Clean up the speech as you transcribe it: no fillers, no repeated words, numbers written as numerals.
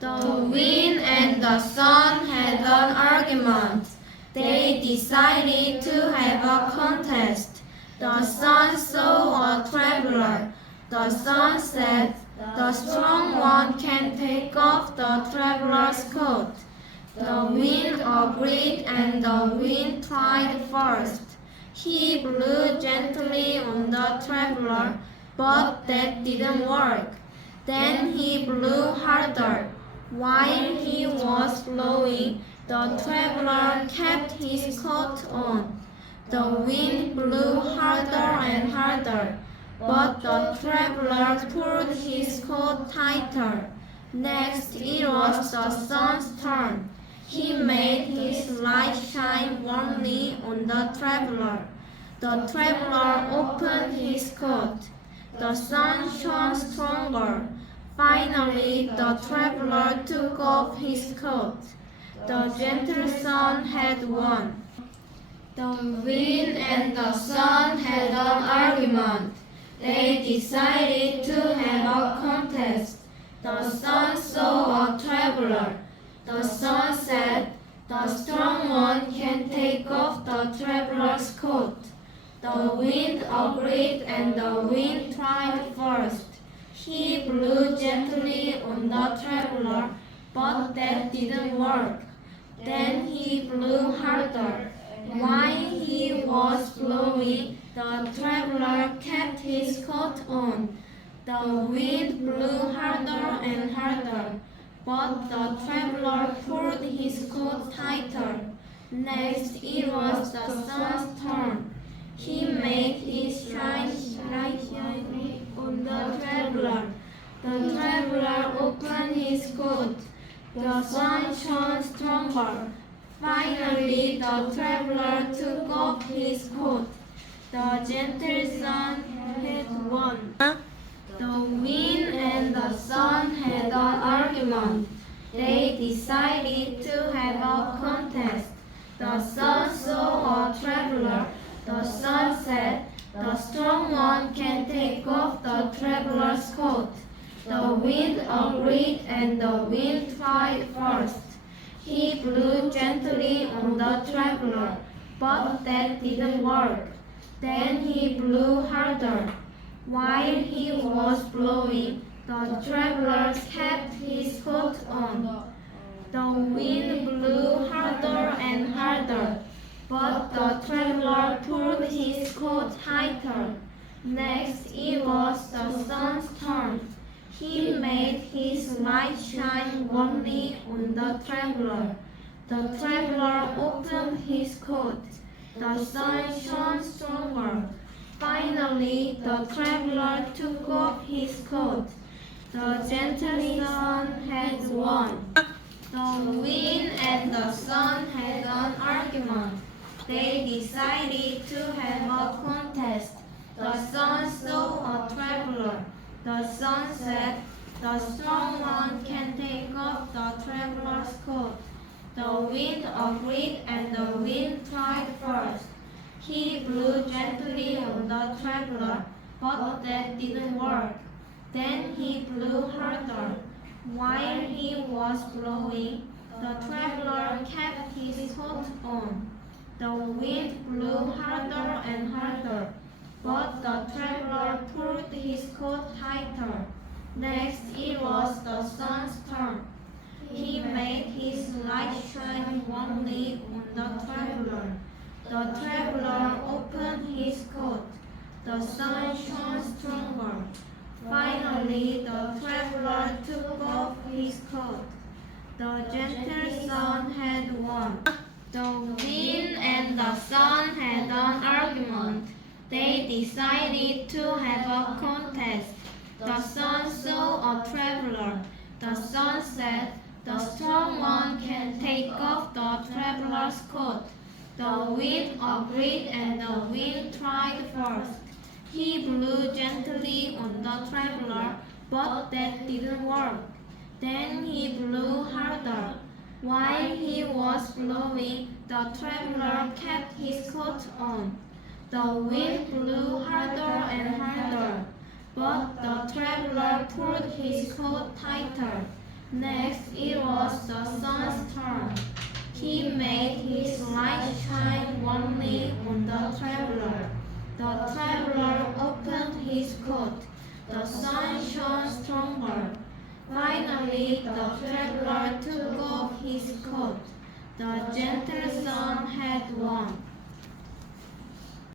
The wind and the sun had an argument. They decided to have a contest. The sun saw a traveler. The sun said, "The strong one can take off the traveler's coat." The wind agreed and the wind tried first. He blew gently on the traveler, but that didn't work. Then he blew harder. While he was blowing, the traveler kept his coat on. The wind blew harder and harder, but the traveler pulled his coat tighter. Next, it was the sun's turn. He made his light shine warmly on the traveler. The traveler opened his coat. The sun shone stronger. Finally, the traveler took off his coat. The gentle sun had won. The wind and the sun had an argument. They decided to have a contest. The sun saw a traveler. The sun said, "The strong one can take off the traveler's coat." The wind agreed and the wind tried first. He blew gently on the traveler, but that didn't work. Then he blew harder. While he was blowing, the traveler kept his coat on. The wind blew harder and harder, but the traveler pulled his coat tighter. Next, it was the sun's turn. He made his light shine on the traveler. The traveler opened his coat. The sun shone stronger. Finally, the traveler took off his coat. The gentle sun had won. The wind and the sun had an argument. They decided to have a contest. The sun saw a traveler. The sun said, "The strong one can take off the traveler's coat." The wind agreed and the wind tried first. He blew gently on the traveler, but that didn't work. Then he blew harder. While he was blowing, the traveler kept his coat on. The wind blew harder and harder, but the traveler pulled his coat tighter. Next, it was the sun's turn. He made his light shine warmly on the traveler. The traveler opened his coat. The sun shone stronger. Finally, the traveler took off his coat. The gentle sun had won. The wind and the sun had an argument. They decided to have a contest. The sun saw a traveler. The sun said, "The strong one can take off the traveler's coat." The wind agreed and the wind tried first. He blew gently on the traveler, but that didn't work. Then he blew harder. While he was blowing, the traveler kept his coat on. The wind blew harder and harder, but the traveler pulled his coat tighter. Next, it was the sun's turn. He made his light shine warmly on the traveler. The traveler opened his coat. The sun shone stronger. Finally, the traveler took off his coat. The gentle sun had won. The wind and the sun had an argument. They decided to have a contest. The sun saw a traveler. The sun said, "The strong one can take off the traveler's coat." The wind agreed and the wind tried first. He blew gently on the traveler, but that didn't work. Then he blew harder. While he was blowing, the traveler kept his coat on. The wind blew harder and harder, but the traveler pulled his coat tighter. Next, it was the sun's turn. He made his light shine warmly on the traveler. The traveler opened his coat. The sun shone stronger. Finally, the traveler took off his coat. The gentle sun had won.